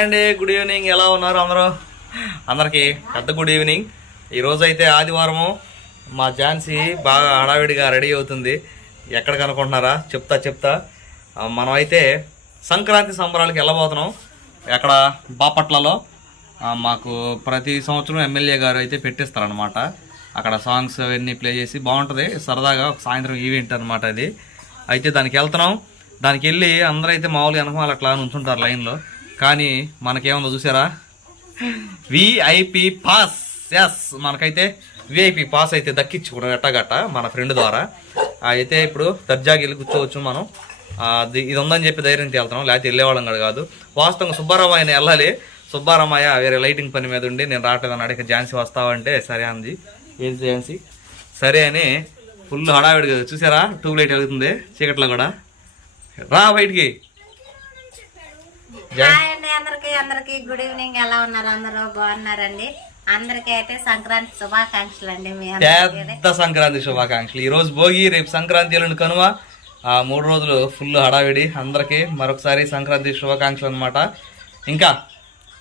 Hi అండి good evening. ఎలా ఉన్నారు అందరూ? అందరికీ పెద్ద గుడ్ ఈవినింగ్. ఈరోజు అయితే ఆదివారము. మా ఝాన్సీ బాగా హడావిడిగా రెడీ అవుతుంది. ఎక్కడ కనుకుంటున్నారా చెప్తా చెప్తా. మనం అయితే సంక్రాంతి సంబరాలకి వెళ్ళబోతున్నాం. ఎక్కడ? బాపట్లలో. మాకు ప్రతి సంవత్సరం ఎమ్మెల్యే గారు అయితే పెట్టిస్తారనమాట అక్కడ సాంగ్స్ అవన్నీ ప్లే చేసి బాగుంటుంది. సరదాగా ఒక సాయంత్రం ఈవెంట్ అనమాట అది. అయితే దానికి వెళ్తున్నాం. దానికి వెళ్ళి అందరూ అయితే మామూలుగా వెనకమాల అట్లా ఉంచుంటారు లైన్లో. కానీ మనకేముందో చూసారా? విఐపి పాస్ ఎస్ మనకైతే విఐపి పాస్ అయితే దక్కించుకున్నాం ఎట్టగట్ట మన ఫ్రెండ్ ద్వారా. అయితే ఇప్పుడు దర్జాకి వెళ్ళి కూర్చోవచ్చు మనం ఇది ఉందని చెప్పి ధైర్యం వెళ్తున్నాం. లేకపోతే వెళ్ళేవాళ్ళం కూడా కాదు. వాస్తవంగా సుబ్బారామయ్య ఆయన వెళ్ళాలి. సుబ్బారామయ్య వేరే లైటింగ్ పని మీద ఉండి నేను రావట్లేదని అడిగి ఝాన్సీ వస్తావంటే సరే అంది. ఏం ఝాన్సీ? సరే అని ఫుల్ హడావిడిగా చూసారా? ట్యూబ్ లైట్ వెళ్తుంది చీకట్లో కూడా. రా బయటికి. హాయ్ అండి అందరికి అందరికి గుడ్ ఈవినింగ్. ఎలా ఉన్నారు? అందరూ బాగున్నారండి? అందరికీ అయితే సంక్రాంతి శుభాకాంక్షలు అండి మీ అందరికీ. పెద్ద సంక్రాంతి శుభాకాంక్షలు. ఈ రోజు భోగి రేపు సంక్రాంతి ఎల్లుండి కనుమ. ఆ మూడు రోజులు ఫుల్ హడావిడి. అందరికీ మరొకసారి సంక్రాంతి శుభాకాంక్షలు అనమాట ఇంకా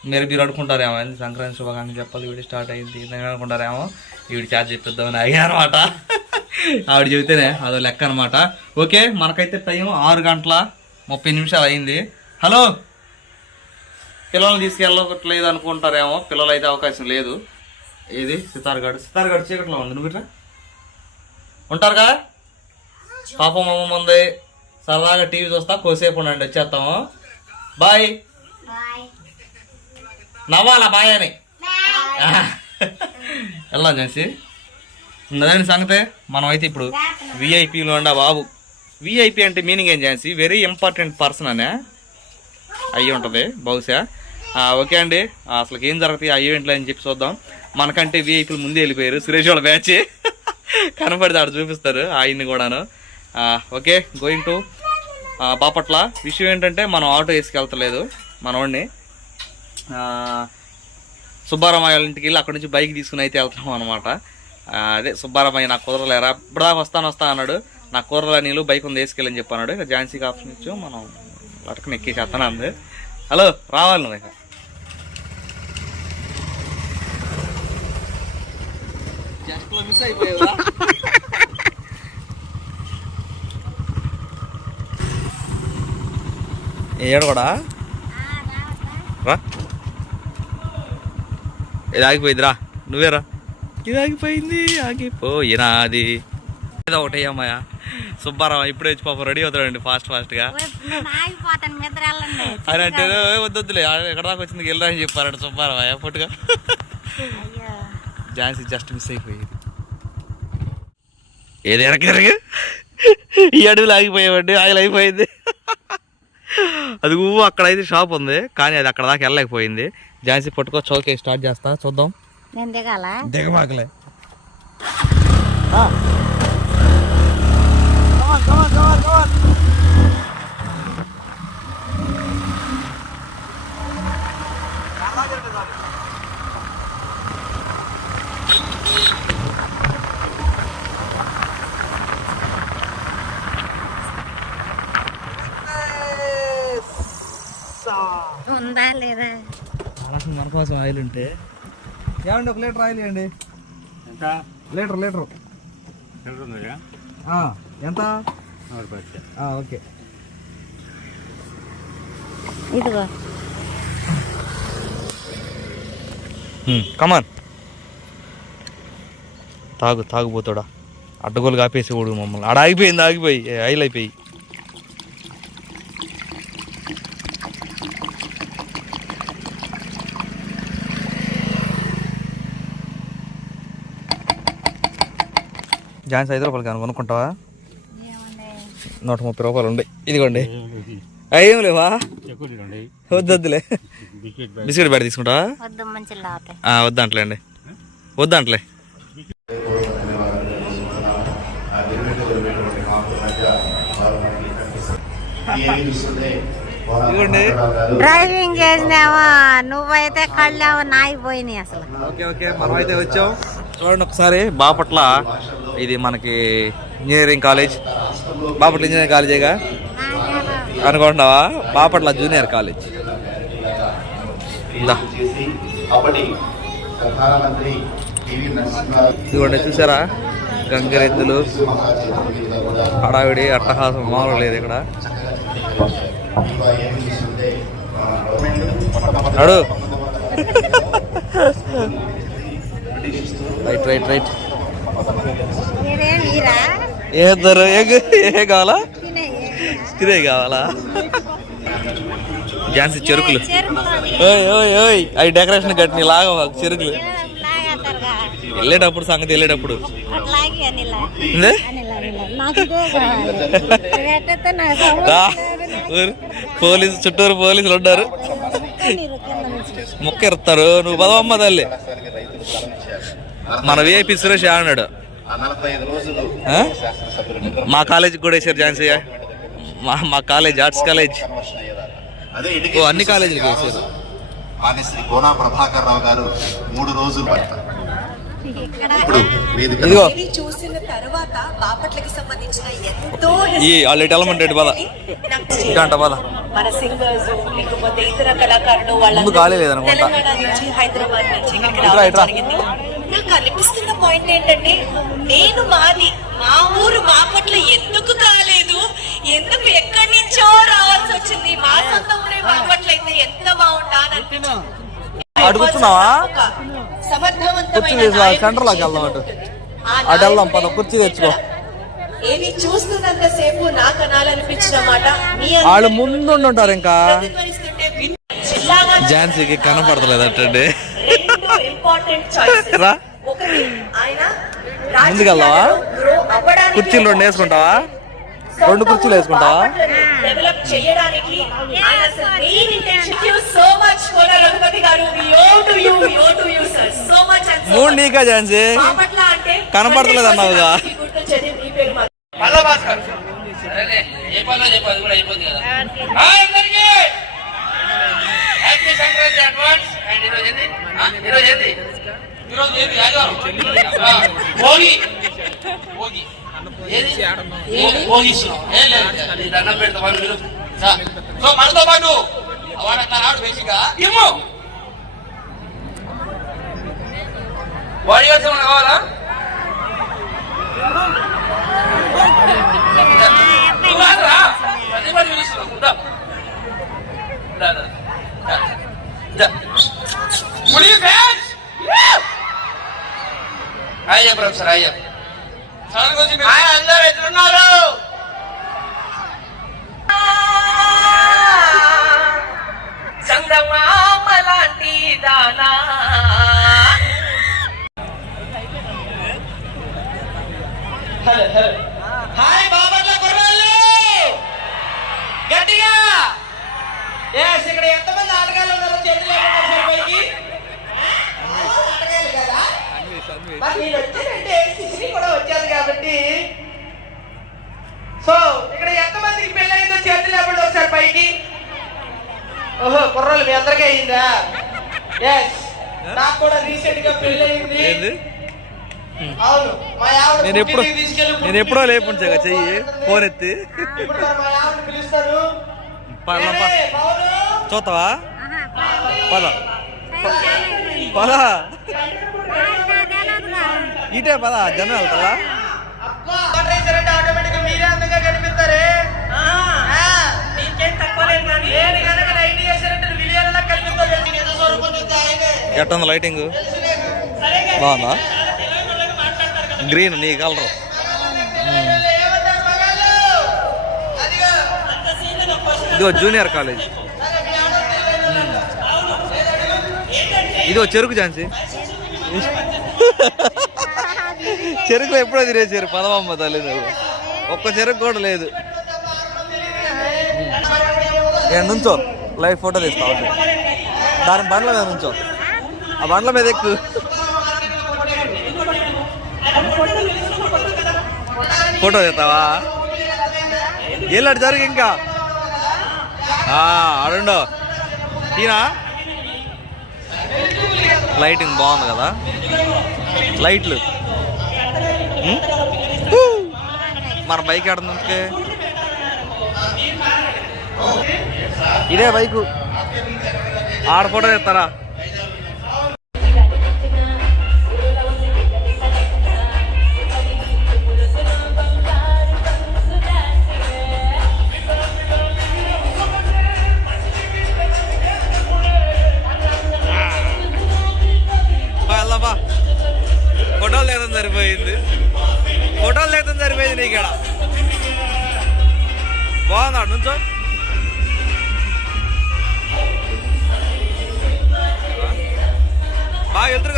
మీరు మీరు అనుకుంటారేమో ఏంది సంక్రాంతి శుభాకాంక్షలు చెప్పాలి వీడి స్టార్ట్ అయింది. నేను అనుకుంటారేమో వీడి చార్జ్ చెప్పిద్దామని అయ్యా అనమాట ఆవిడ చెబితేనే అదో లెక్క అనమాట ఓకే మనకైతే టైం ఆరు గంటల ముప్పై నిమిషాలు అయింది. హలో? పిల్లల్ని తీసుకెళ్ళట్లేదు అనుకుంటారేమో పిల్లలు అయితే అవకాశం లేదు. ఏది? సితార్గాడు సితార్గాడు చీకట్లో ఉంది. నువ్వు ఇట్లా ఉంటారుగా? పాపం అమ్మ ఉంది సరదాగా టీవీ చూస్తా కోసేపు ఉండండి వచ్చేస్తాము. బాయ్. నవ్వాలా బాయ్ అని? వెళ్దాం చేసి అదండి సంగతే? మనం అయితే ఇప్పుడు విఐపీలో ఉండ బాబు. విఐపి అంటే మీనింగ్ ఏం చేసి వెరీ ఇంపార్టెంట్ పర్సన్ అనే. అయ్యి ఉంటుంది బహుశా. ఓకే అండి. అసలు ఏం జరుగుతాయి ఆ ఈవెంట్లో అని చెప్పి చూద్దాం. మనకంటే విఐపీలు ముందే వెళ్ళిపోయారు. సురేష్ వాళ్ళ బ్యాచ్ కనపడితే ఆడ చూపిస్తారు ఆయన్ని కూడాను. Okay going to Bapatla. విషయం ఏంటంటే మనం ఆటో వేసుకెళ్తలేదు మనోడిని. సుబ్బారామయ్య వాళ్ళ ఇంటికి వెళ్ళి అక్కడ నుంచి బైక్ తీసుకుని అయితే వెళ్తాం అనమాట అదే సుబ్బారామయ్య నాకు కుదరలేరా ఇప్పుడు వస్తాను వస్తాను వస్తా అన్నాడు. నాకు కుదరలే నీళ్ళు బైక్ ఉంది వేసుకెళ్ళని చెప్పన్నాడు ఇక ఝాన్సీకి ఆప్షన్ ఇచ్చు మనం పట్టుకుని ఎక్కేసేస్తాను అంది. హలో రావాలి నువ్వు ఇక. మిస్ అయిపోయావురా ఏడు కూడా రా. ఇది ఆగిపోయిందిరా నువ్వేరా ఇది ఆగిపోయింది ఆగిపోయినాది ఏదో ఒకటి అమ్మాయ సుబ్బారావు ఇప్పుడే వచ్చి పాపం రెడీ అవుతాడండి ఫాస్ట్ ఫాస్ట్గా. ఆయన అంటే "ఏ, వద్దు వద్దులే ఆ, ఎక్కడ దాకా వచ్చింది? వెళ్ళరా అని చెప్పారంట సుబ్బారావు పుట్టుగా. అయ్యో. ఝాన్సీ జస్ట్ మిస్ అయిపోయింది. ఏది? ఎరగ ఈ అడవిలో ఆగిపోయామండి. ఆయిల్ అయిపోయింది. అది ఊ అక్కడైతే షాప్ ఉంది. కానీ అది అక్కడ దాకా వెళ్ళలేకపోయింది. ఝాన్సీ పట్టుకో చౌకే స్టార్ట్ చేస్తా. చూద్దాం. నేను దిగాల? దిగమాకలే. ఉందా లేదా? మన కోసం ఆయిల్ ఉంటే. ఏమండి ఒక లీటర్ ఆయిల్ ఇవ్వండి. Litre litre. ఎంత? ఓకే. ఇదిగో. కమాన్ తాగు తాగుపోతాడా అడ్డగోలు కాపేసి ఓడు మమ్మల్ని. ఆడ ఆగిపోయింది ఆగిపోయి. ఆయిల్ అయిపోయి. జాన్స్ ఐదు రూపాయలు కానీ కొనుక్కుంటావా? ఏమండి నూట ముప్పై రూపాయలు ఉండే. ఇదిగోండి. ఏం లేవా? వద్దు వద్దులే. బిస్కెట్ బ్యాడ్ తీసుకుంటావా? వద్దంట్లే అండి వద్దంట్లే. ఇదిగోండి. డ్రైవింగ్ చేసినావా? నువ్వైతే కళ్ళావు నాయిపోయినాయి అసలు. Okay okay. మనం అయితే వచ్చాం. చూడండి ఒకసారి బాపట్ల ఇది మనకి ఇంజనీరింగ్ కాలేజ్. బాపట్ల ఇంజనీరింగ్ కాలేజేగా అనుకుంటున్నావా? Bapatla junior college. ఇదిగోండి చూసారా? గంగరెద్దులు హడావిడి అట్టహాసం మామూలు లేదు ఇక్కడ. నడు. Right right right. మీరా ఏ కావాలా? తినే కావాలా? ఝాన్సీ చెరుకులు. ఓయ్ ఓయ్ ఓయ్ అవి డెకరేషన్ కట్టిన లాగా చెరుకులు. వెళ్ళేటప్పుడు సంగతి వెళ్ళేటప్పుడు. పోలీసు చుట్టూరు పోలీసులు ఉన్నారు. మొక్క ఇరుతారు నువ్వు పదవమ్మ తల్లి. మన విఐపి సురేష్ ఆడినాడు మా కాలేజీకి కూడా వేసారు ఝాన్సీ మా మా కాలేజ్ ఆర్ట్స్ కాలేజ్. ఓ, అన్ని కాలేజీలకు కోనా ప్రభాకర్ రావు గారు మూడు రోజులు పడతారు. ఇక్కడ ఇప్పుడు వేదిక ఇదిగో. ఇది చూసిన తర్వాత బాపట్లకి సంబంధించిన ఎంతో ఈ పద ఇటు అంట పద మన సింగర్స్ లేకపోతే ఇతర కళాకారులు వాళ్ళ హైదరాబాద్ నుంచి ఇక్కడికి ఇట్రా, రావడం ఇట్రా. జరిగింది. నాకు అనిపిస్తున్న పాయింట్ ఏంటంటే నేను మాది మా ఊరు బాపట్ల ఎందుకు కాలేదు? ఎందుకు ఎక్కడి నుంచో రావాల్సి వచ్చింది? మా సొంత ఊరే బాపట్ల అయితే ఎంత బాగుంటా అని అనిపించింది? ఒక సమర్థవంతమైన సెంటర్లోకి వెళ్దాం అటు. ఆ అటు వెళ్దాం, పద, కుర్చీ తెచ్చుకో. ఏది చూస్తున్నంత సేపు నాకు అనాలనిపించిన మాట మీ వాళ్ళు ముందు ఉంటారు ఇంకా. ఝాన్సీకి కనపడతలేదు అట్టండి. Important choices. ఒకటి ఆయన కుర్చీలు రెండు వేసుకుంటావా? రెండు కుర్చీలు వేసుకుంటావా? బాపట్లని డెవలప్ చేయడానికి ఆయన అసలు main intention thank you so much Kona Raghupathi garu. We owe to you we owe to you sir so much and so మూడు నీకా ఝాన్సీ? బాపట్ల అంటే కనపడతలేదు అన్నావుగా. గుర్తొచ్చేది మీ పేరు మాత్రమే. మళ్ళా భాస్కర్ సరేలే ఏ పనిలో చెప్పు అది కూడా అయిపోద్ది కదా. అందరికీ! Happy Sankranti advance. అండ్ ఈరోజు ఏంది? ఈరోజు ఏంది? ఈరోజు ఏంది? ఆదివారం. భోగి. భోగి. ఏది? భో- భోగిస్తున్నాం ఏం లేదు ఈ దండం పెడతా వాళ్ళు మీరు. సా- సో మనతో పాటు వాడన్నారు ఆడు బేసిక్గా ఇమ్ము. వాడి కావాలా? నువ్వు రాదురా. పది దా. పులి ఫ్యాన్స్. హాయ్ చెప్పు ప్రొఫెసర్ హాయ్ చెప్పు సడన్గా వచ్చి మీరు- హాయ్ అందరూ ఎట్లున్నారు చందమామ లాంటి దానా హలో హలో హాయ్ బాపట్ల కుర్రాళ్ళు గట్టిగా ఎస్ ఇక్కడ ఎంతమంది ఆటగాళ్ళు ఉన్నారో చేతులు లేకుండా ఒకసారి పైకి ఆటగాళ్ళు కదా మరి నేను వచ్చానంటే సిసిరి కూడా వచ్చాను కాబట్టి సో ఇక్కడ ఎంతమందికి పెళ్ళయిందో చేతులు లేకుండా ఒకసారి పైకి ఓహో కుర్రాళ్ళు మీ అందరికీ అయిందా ఎస్ నాకు కూడా రీసెంట్గా పెళ్ళయింది ఏంది అవును మా ఆవిడ నేను ఎప్పుడు నేను ఎప్పుడో లేపుంచా చెయ్యి. ఫోన్ ఎత్తి? చూస్తావా? పద పద. ఇటే పద. జనం వెళ్తావా. ఎట్టుంది లైటింగ్? బాగుందా చాలా తెలివైనోళ్ళగా మాట్లాడతారు కదా. గ్రీన్ నీ కలర్. వీళ్ళు ఏమంటారు మగాళ్ళు? అదిగో, అంత సీన్ లేదు, ఒక question ఇదిగో జూనియర్ కాలేజ్. ఏంటంటే ఇదిగో చెరుకు ఝాన్సీ. చెరుకులో ఎప్పుడో తినేసారు పదవమ్మ తల్లి నువ్వు ఒక్క చెరుకు కూడా లేదు. నేను నుంచో? లైవ్ ఫోటో తీస్తా ఉండు. దాని బండ్ల మీద నుంచో. ఆ బండ్ల మీద ఎక్కు. ఫోటో తెస్తావా? వెళ్ళాడు జరుగు ఇంకా? ఆడుండో. తీనా లైటింగ్ బాగుంది కదా? లైట్లు. మన బైక్ ఆడుందంటే ఇదే బైకు. ఆడ ఫోటో తెస్తారా? సరిపోయింది. ఫోటోలు లేదని సరిపోయింది నీకు ఇక్కడ బాగుందా నుంచో? బాగా ఎదురు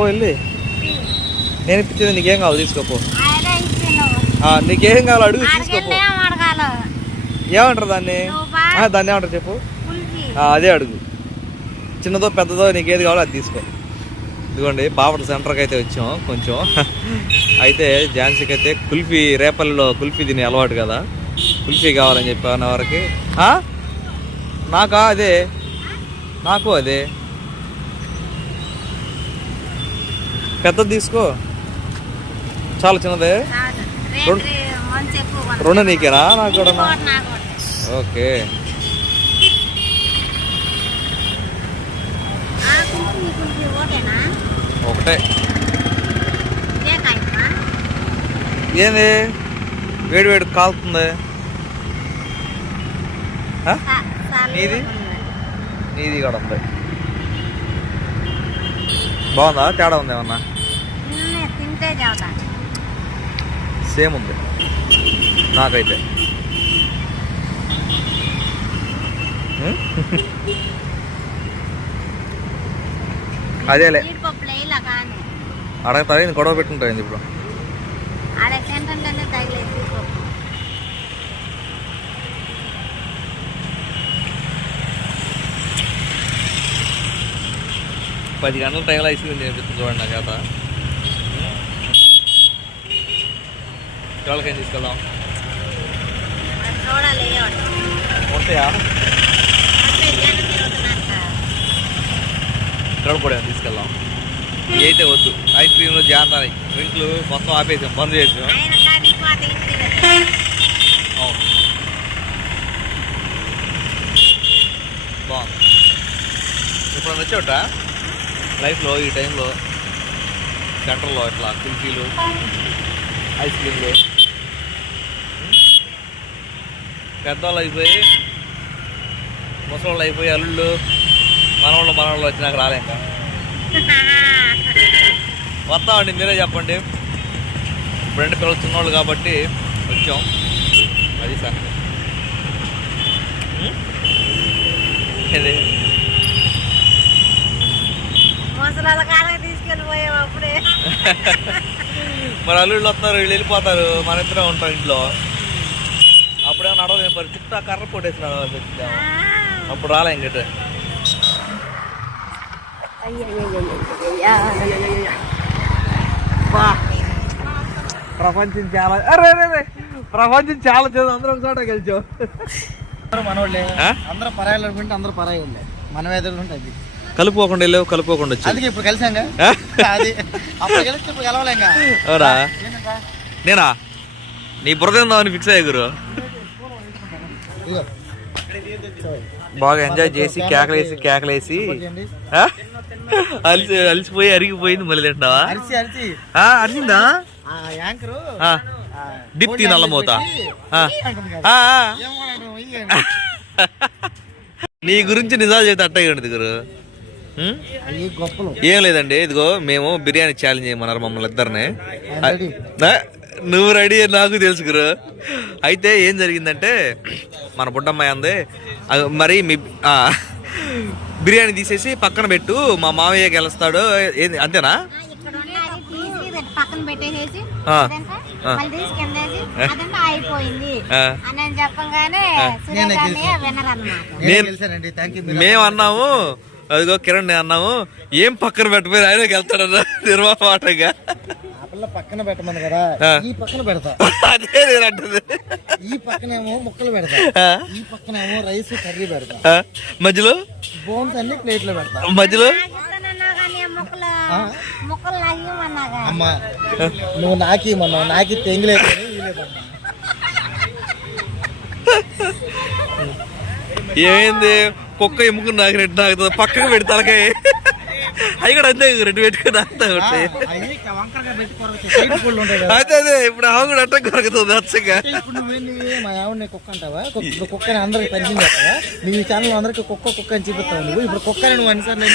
తీసుకోపో వెళ్ళి. నేను ఇప్పించేది నీకేం కావాలి తీసుకోపో. నీకేం కావాలి అడుగు తీసుకోపో. ఏమంటారు దాన్ని? దాన్ని ఏమంటారు చెప్పు. అదే అడుగు. చిన్నదో పెద్దదో నీకు ఏది కావాలో అది తీసుకో. ఇదిగోండి బాపట్ల సెంటర్కి అయితే వచ్చాం కొంచెం. అయితే ఝాన్సీకి అయితే కుల్ఫీ రేపల్లిలో కుల్ఫీ తినే అలవాటు కదా. కుల్ఫీ కావాలని చెప్పాను వరకు నాకా అదే? నాకు అదే? పెద్దది తీసుకో. చాలా చిన్నదే. రెండు- నీకేనా? నాకు కూడా. ఓకే? ఒకటే? ఏంది? వేడి వేడి కాలుతుంది. నీది? నీది కూడా ఉంది. బాగుందా? తేడా ఉంది ఏమన్నా? సేమ్ ఉంది నాకైతే? అదేలే. అడగతా గొడవ పెట్టుకుంటాను ఇప్పుడు ఆడ తింటుంటేనే తగిలేదు జీడిపప్పు పది గంటల టైంలో ఐస్ క్రీమ్ తినిపిస్తుంది చూడండి నా చేత. ఎవరికైనా తీసుకెళ్దాం. ఉంటాయా? కూడా తీసుకెళ్దాం. ఇవి అయితే వద్దు. ఐస్ క్రీమ్లో జాంతాయి డ్రింక్లు మొత్తం ఆపేసాం బంద్ చేసాం. అవును. బాగుంది. ఇప్పుడు వచ్చేవటా? లైఫ్లో ఈ టైంలో సెంటర్లో ఇట్లా కుల్ఫీలు ఐస్ క్రీమ్లు. పెద్దవాళ్ళు అయిపోయి ముసలోళ్ళు అయిపోయి అల్లుళ్ళు మనవాళ్ళు మనవాళ్ళు వచ్చినాక రాలేక వస్తామండి మీరే చెప్పండి. ఫ్రెండ్ రెండు పిల్లలు చిన్నవాళ్ళు కాబట్టి వచ్చాం. అది సార్ ఇది ముసలాళ్ళ కాళ్ళకి తీసుకెళ్ళిపోయావు అప్పుడే. మరి అల్లుళ్ళు వస్తారు వీళ్ళు వెళ్ళిపోతారు మన ఇద్దరే ఉంటాం ఇంట్లో. అప్పుడే నడవలేము మరి చుట్టూ ఆ కర్ర కొట్టేసి నడవాలి అప్పుడు రాలే ఇంకట ప్రపంచం చాలా అరే అరే అరే. ప్రపంచం చాలా చదువు అందరూ ఒక చోట గెలిచావు అందరూ మనోళ్ళే? అందరూ పరాయిలు అనుకుంటే అందరూ పరాయిలే. మనం ఎదుర్కొంటే అది. కలుపుకోకుండా వెళ్ళావు కలుపుకోకుండా వచ్చి అందుకే ఇప్పుడు కలిసాంగా? అది. అప్పుడు కలిస్తే ఇప్పుడు గెలవలేంగా అవునా? ఏంటంట? నేనా? నీ బురద ఉందామని ఫిక్స్ అయ్య గురు. ఇదిగో బాగా ఎంజాయ్ చేసి కేకలేసి కేకలేసి. ఏంటి? ఆ? అలిసి అలిసిపోయి అరిగిపోయింది మళ్ళీ తింటున్నావా? అరిసి ఆ, అరిసిందా? ఆ యాంకరు. ఆ, ఆ, దీప్తి కోడి ఆ. అంటుంది కదా. ఆ, ఆ. అంటారు. నీ గురించి నిజాలు చేస్తే అట్టగండి గురు. ఏం లేదండి ఇదిగో మేము బిర్యానీ ఛాలెంజ్ చేయమన్నారు మమ్మల్ని ఇద్దరిని. నువ్వు రెడీ అని నాకు తెలుసు గురు. అయితే ఏం జరిగిందంటే మన బుడ్డమ్మాయి అంది మరి మీ బిర్యానీ తీసేసి పక్కన పెట్టు మా మామయ్య గెలుస్తాడు ఏంది అంతేనా? పక్కన పెట్టేసేసి మేము అన్నాము అదిగో కిరణ్ నేను అన్నాము ఏం పక్కన పెట్టిపోయి ఆయన వెళ్తాడన్న పిల్ల పక్కన పెట్టమంది కదా. ఈ పక్కన పెడతా. అదే నేను అంటుంది. ఈ పక్కనేమో ముక్కలు పెడతా? ఈ పక్కనేమో రైస్ కర్రీ పెడతా? మధ్యలో? బోన్స్ అన్ని ప్లేట్లో పెడతా. మధ్యలో? అమ్మా నువ్వు నాకి తెంగిలేదు కానీ వీలేదమ్మా. ఏమైంది? కుక్క ఎముకుని నాకు రెండు నాకుతుంది పక్కకు పెడతాలకే అవి కూడా అంతే రెండు పెట్టుకుని ఉంటాయి. కదా. అదే అదే ఇప్పుడు ఆవు కూడా అట్ట కొరకుతుంది అచ్చగా మా ఆవిడని కుక్క అంటావా? కుక్క- కుక్కని అందరికి పరిచయం చేస్తావా? నీ ఛానల్ అందరికి కుక్క కుక్క అని చూపిస్తావు నువ్వు. ఇప్పుడు కుక్కని నువ్వు అనిసార్లు.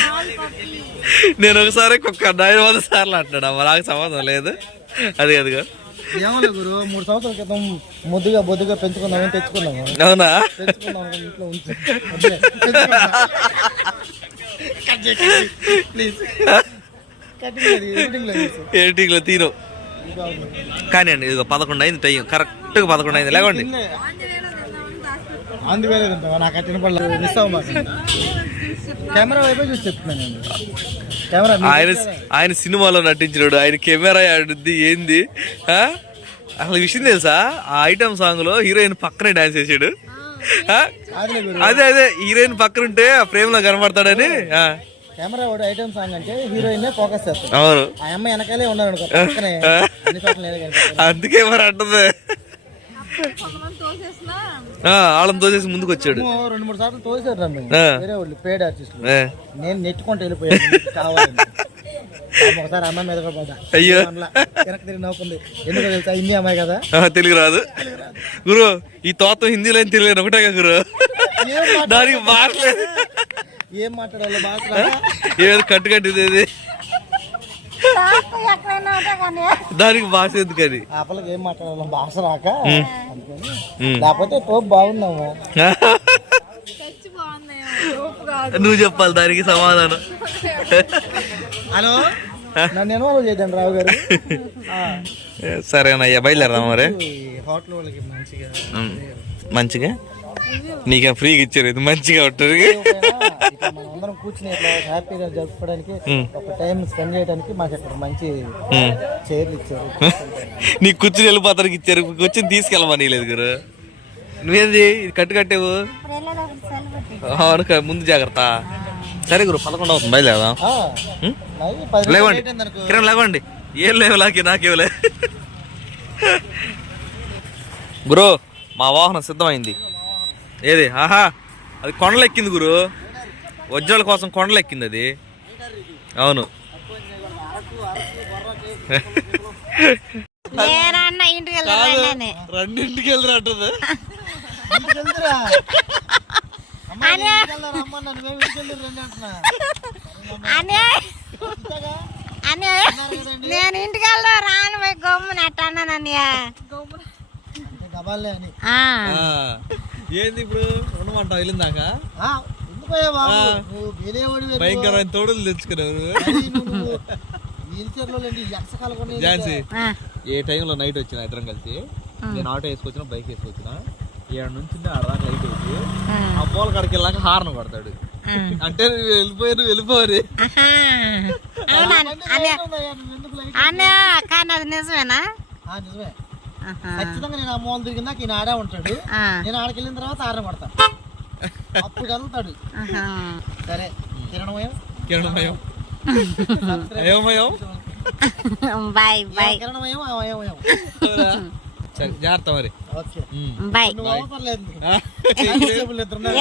నేను ఒకసారి కుక్క నైన్ వందల సార్లు అంటున్నా మరి నాకు సంబంధం లేదు. అది అదిగా ఏమలే గురు మూడు సంవత్సరాల క్రితం ముద్దుగా బొద్దుగా పెంచుకుందామని తెచ్చుకున్నాము. అవునా? ఇంట్లో ఉంచి. ఎడిటింగ్ తీసు. ఎడిటింగ్లో తీరు. కానీ అండి ఇదిగో పదకొండు అయింది టైం కరెక్ట్గా పదకొండు అయింది. అందుకే తింటావా? నాకు మిస్ అవ్వ మాకు కెమెరా వైపే చూసి చెప్తున్నాను ఆయన? ఆయన సినిమాలో నటించినాడు ఆయన కెమెరా ఆడుద్ది ఏంది? ఆ? అసలు విషయం తెలుసా? ఆ ఐటమ్ సాంగ్లో హీరోయిన్ పక్కనే డాన్స్ చేసాడు. అదే అదే హీరోయిన్ పక్కన ఉంటే ఆ ఫ్రేమ్లో కనపడతాడని ఆ. కెమెరా వాడు ఐటమ్ సాంగ్ అంటే హీరోయిన్ ఫోకస్ చేస్తాడు. అవును. ఆ అమ్మాయి వెనకాలే ఉన్నాడు అనుకో పక్కనే అందుకే మరి అంటుంది. వాళ్ళని తోసేసి ముందుకు వచ్చాడు. రెండు మూడు సార్లు తోసారు నన్ను. వేరే వాళ్ళు పేడ్ ఆర్టిస్టులు నేను నెట్టుకుంటూ వెళ్ళిపోయాను కావాలని ఒకసారి అమ్మాయి మీద కూడా అయ్యో. వెనక్కి తిరిగి నవ్వుకుంది. ఎందుకు తెలుసా హిందీ అమ్మాయి కదా? తెలుగు రాదు. గురు ఈ తోతం హిందీలో ఏం తెలియదు ఒకటే కదా గురు. దానికి మారలేదు ఏం మాట్లాడాలో బాగా ఏది కట్టు కట్టిది ఇది. నాకు ఎక్కడైనా ఉంటా కానీ దానికి భాష ఎందుకని? ఆ పిల్లకి ఏం మాట్లాడాలో? భాష రాక. లేకపోతే టోప్ బాగున్నాము నువ్వు చెప్పాలి దానికి సమాధానం. హలో? నన్ను ఇన్వాల్వ్ చేద్దాం రావు గారు. సరేనయ్యా బయలుదేరదాం మరి. హోటల్ వాళ్ళకి మంచిగా. మంచిగా? నీకేం ఫ్రీగా ఇచ్చారు? ఇది మంచిగా ఉంటుంది. అందరం కూర్చుని ఇట్లా హ్యాపీగా జరుపుకోవడానికి ఒక టైం స్పెండ్ చేయడానికి మాకు ఇక్కడ మంచి చైర్లు ఇచ్చారు. నీ కూర్చుని వెళ్ళిపోతానికి ఇచ్చారు. కూర్చుని తీసుకెళ్ళమని లేదు గురు? నువ్వేంది? ఇది కట్టు కట్టేవు? అవును ముందు జాగ్రత్త. సరే గురు పదకొండు అవుతుంది. నిమిషాలు లేవండి. కిరణ్ లేవండి. ఏం లేవు నాకే నాకేవులే గురు మా వాహనం సిద్ధమైంది. ఏది? ఆహా. అది కొండలెక్కింది గురు. వజ్రాల కోసం కొండలెక్కింది అది. అవును. రెండింటికి? అనే నేను ఇంటికి వెళ్దా రాను గమ్మున అట్ట అన్నానన్నయ్య అంటే గబాలే అని ఆ. ఏంది ఇప్పుడు? ఉండమంటావు? వెళ్ళిందాక. భయంకరమైన తోడులు తెచ్చుకున్నావు. ఝాన్సీ. ఏ టైంలో నైట్ వచ్చిన ఇద్దరం కలిసి నేను ఆటో వేసుకొచ్చిన బైక్ వేసుకొచ్చిన ఏడు నుంచి ఆడదాకా లైట్ వేసి ఆ. పోల కాడికి వెళ్ళాక హార్న్ కొడతాడు. అంటే నువ్వు వెళ్ళిపోయి నువ్వు వెళ్ళిపోరు ఆహా. అవునా? అనే ఉన్నాయా? నువ్వు ఎందుకు లైట్ అనే కానీ అది నిజమేనా? ఆ, నిజమే. ఖచ్చితంగా నేను ఆ మూల తిరిగిందాక ఈయన ఆడే ఉంటాడు. నేను ఆడికి వెళ్ళిన తర్వాత ఆరన పడతా అప్పుడు కదులుతాడు. సరే కిరణమయం. కిరణమయం. ఏమయం బాయ్ బాయ్. కిరణమయం అమయం సరే జాగ్రత్త మరి. బాయ్.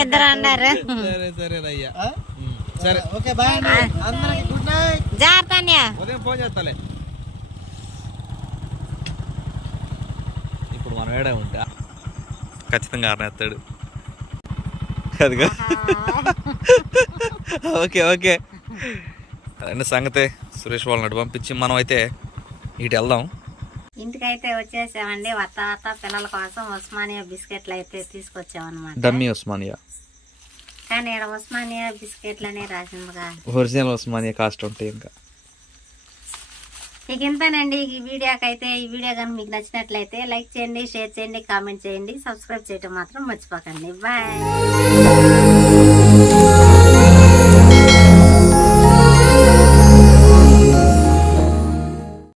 ఇద్దరు అన్నారు. సరే సరే అయ్యా? సరే. ఓకే బాయ్ అందరికి గుడ్ నైట్. జాగ్రత్త ఉదయం ఫోన్ చేస్తాలే. ఏడా ఉంటా ఖచ్చితంగా ఆరనేస్తాడు అదిగా ఓకే ఓకే. అదండి సంగతే. సురేష్ వాళ్ళని అటు పంపించి మనం అయితే ఇటు వెళ్దాం. ఇంటికైతే వచ్చేసామండి. వత్త వత్త పిల్లల కోసం ఉస్మానియా బిస్కెట్లు అయితే తీసుకొచ్చామన్నమాట. డమ్మీ ఉస్మానియా. కానీ ఇక్కడ ఉస్మానియా బిస్కెట్లు అనే రాసిందిగా ఒరిజినల్ ఉస్మానియా కాస్ట్ ఉంటాయి ఇంకా. ఇక ఇంతేనండి. ఈ వీడియోకి అయితే ఈ వీడియో కానీ మీకు నచ్చినట్లయితే లైక్ చేయండి షేర్ చేయండి కామెంట్ చేయండి సబ్స్క్రైబ్ చేయడం మాత్రం మర్చిపోకండి. బాయ్.